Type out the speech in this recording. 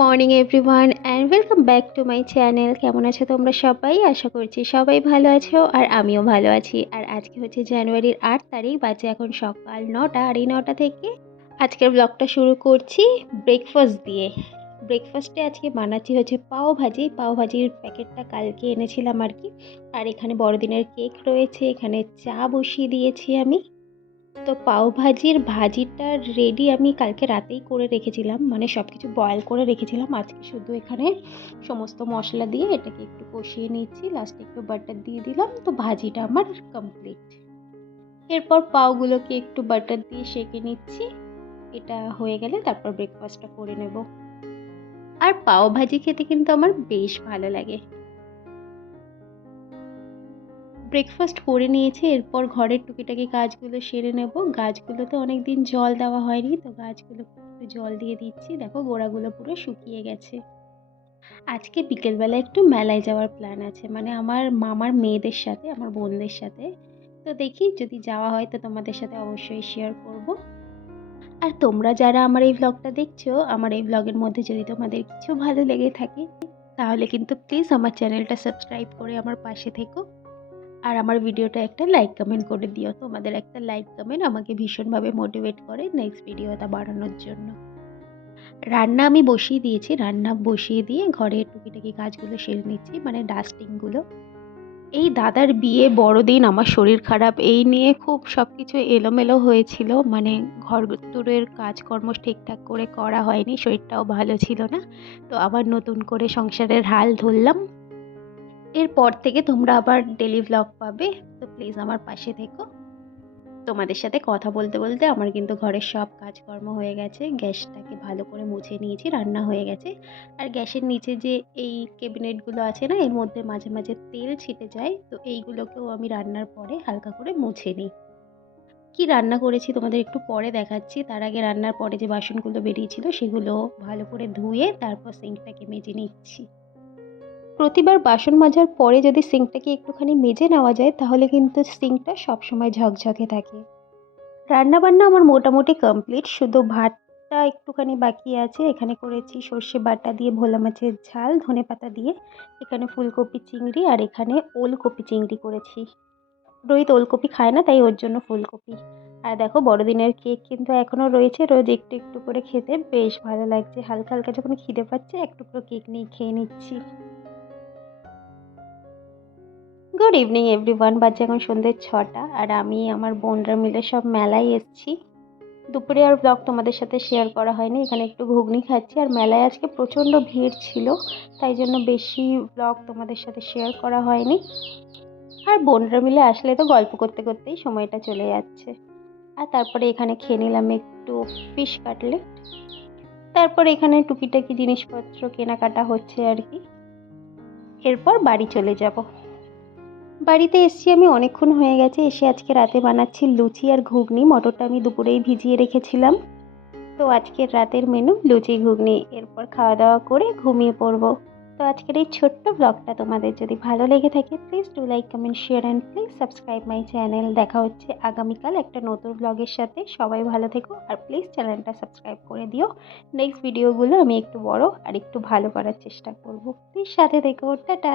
Morning everyone and welcome back to my channel. কেমন আছো তোমরা সবাই? আশা করছি সবাই ভালো আছো আর আমিও ভালো আছি। আর আজকে হচ্ছে জানুয়ারির ৮ তারিখ, বাজে এখন সকাল ৯টা। আর এই ৯টা থেকে আজকের ব্লগটা শুরু করছি ব্রেকফাস্ট দিয়ে। ব্রেকফাস্টে আজকে বানাচ্ছি হচ্ছে পাওভাজি। পাওভাজির প্যাকেটটা কালকে এনেছিলাম আর কি। আর এখানে বড়দিনের কেক রয়েছে, এখানে চা বসিয়ে দিয়েছি আমি। তো পাওভাজির ভাজিটা রেডি আমি কালকে রাতেই করে রেখেছিলাম, মানে সব কিছু বয়েল করে রেখেছিলাম। আজকে শুধু এখানে সমস্ত মশলা দিয়ে এটাকে একটু কষিয়ে নিচ্ছি, লাস্টে একটু বাটার দিয়ে দিলাম। তো ভাজিটা আমার কমপ্লিট। এরপর পাওগুলোকে একটু বাটার দিয়ে সেঁকে নিচ্ছি। এটা হয়ে গেলে তারপর ব্রেকফাস্টটা করে নেব। আর পাও ভাজি খেতে কিন্তু আমার বেশ ভালো লাগে। ব্রেকফাস্ট করে নিয়েছি, এরপর ঘরের টুকিটাকি কাজগুলো সেরে নেব। গাছগুলোতে অনেক দিন জল দেওয়া হয়নি, তো গাছগুলো একটু জল দিয়ে দিচ্ছি। দেখো গোড়াগুলো পুরো শুকিয়ে গেছে। আজকে বিকেলবেলা একটু মেলায় যাওয়ার প্ল্যান আছে, মানে আমার মামার মেয়েদের সাথে, আমার বোনদের সাথে। তো দেখি যদি যাওয়া হয় তো তোমাদের সাথে অবশ্যই শেয়ার করব। আর তোমরা যারা আমার এই ব্লগটা দেখছো, আমার এই ব্লগের মধ্যে যদি তোমাদের কিছু ভালো লেগে থাকে তাহলে কিন্তু প্লিজ আমার চ্যানেলটা সাবস্ক্রাইব করে আমার পাশে থেকো। আর আমার ভিডিওটা একটা লাইক কমেন্ট করে দিও। তোমাদের একটা লাইক কমেন্ট আমাকে ভীষণভাবে মোটিভেট করে নেক্সট ভিডিওটা বানানোর জন্য। রান্না আমি বসিয়ে দিয়েছি, রান্না বসিয়ে দিয়ে ঘরে টুকিটাকি কাজগুলো সেরে নিচ্ছি, মানে ডাস্টিংগুলো। এই দাদার বিয়ে, বড়দিন, আমার শরীর খারাপ, এই নিয়ে খুব সব কিছু এলোমেলো হয়েছিল। মানে ঘর দূরের কাজকর্ম ঠিকঠাক করে করা হয়নি, শরীরটাও ভালো ছিল না। তো আবার নতুন করে সংসারের হাল ধরলাম। এরপর থেকে তোমরা আবার ডেলি ভ্লগ পাবে। তো প্লিজ আমার পাশে থেকো। তোমাদের সাথে কথা বলতে বলতে আমার কিন্তু ঘরের সব কাজকর্ম হয়ে গেছে। গ্যাসটাকে ভালো করে মুছে নিয়েছি, রান্না হয়ে গেছে। আর গ্যাসের নিচে যে এই ক্যাবিনেটগুলো আছে না, এর মধ্যে মাঝে মাঝে তেল ছিটে যায়, তো এইগুলোকেও আমি রান্নার পরে হালকা করে মুছে নিই। কি রান্না করেছি তোমাদের একটু পরে দেখাচ্ছি। তার আগে রান্নার পরে যে বাসনগুলো বেরিয়েছিল সেগুলো ভালো করে ধুয়ে তারপর সিঙ্কটাকে মেজে নিচ্ছি। প্রতিবার বাসন মাজার পরে যদি সিঙ্কটাকে একটুখানি মেজে নেওয়া যায় তাহলে কিন্তু সিঙ্কটা সবসময় ঝকঝকে থাকে। রান্নাবান্না আমার মোটামুটি কমপ্লিট, শুধু ভাতটা একটুখানি বাকি আছে। এখানে করেছি সর্ষে বাটা দিয়ে ভোলা মাছের ঝাল, ধনেপাতা দিয়ে। এখানে ফুলকপি চিংড়ি, আর এখানে ওলকপি চিংড়ি করেছি। রোহিত ওলকপি খায় না, তাই ওর জন্য ফুলকপি। আর দেখো বড়দিনের কেক কিন্তু এখনও রয়েছে, রোজ একটু একটু করে খেতে বেশ ভালো লাগছে। হালকা হালকা যখন খিদে পাচ্ছে এক টুকরো কেক নিয়ে খেয়ে নিচ্ছি। গুড ইভিনিং এভরিওয়ান, বাজে এখন সন্ধ্যে 6টা। আর আমি আমার বোনরা মিলে সব মেলায় এসেছি। দুপুরে আর ব্লগ তোমাদের সাথে শেয়ার করা হয়নি, এখানে একটু ঘুগনি খাচ্ছি। আর মেলায় আজকে প্রচণ্ড ভিড় ছিল, তাই জন্য বেশি ব্লগ তোমাদের সাথে শেয়ার করা হয়নি। আর বোনরা মিলে আসলে তো গল্প করতে করতেই সময়টা চলে যাচ্ছে। আর তারপরে এখানে খেয়ে নিলাম একটু ফিশ কাটলেট। তারপর এখানে টুকিটাকি জিনিসপত্র কেনাকাটা হচ্ছে আর কি। এরপর বাড়ি চলে যাব। বাড়িতে এসেছি আমি অনেকক্ষণ হয়ে গেছে। এসে আজকে রাতে বানাচ্ছি লুচি আর ঘুগনি। মটরটা আমি দুপুরেই ভিজিয়ে রেখেছিলাম। তো আজকের রাতের মেনু লুচি ঘুগনি। এরপর খাওয়া দাওয়া করে ঘুমিয়ে পড়বো। তো আজকের এই ছোট্ট ব্লগটা তোমাদের যদি ভালো লেগে থাকে please do like comment share and please subscribe my channel. দেখা হচ্ছে আগামীকাল একটা নতুন ব্লগের সাথে। সবাই ভালো থেকো আর প্লিজ চ্যানেলটা সাবস্ক্রাইব করে দিও। নেক্সট ভিডিওগুলো আমি একটু বড় আর একটু ভালো করার চেষ্টা করব। প্লিজ সাথে থেকো। টাটা।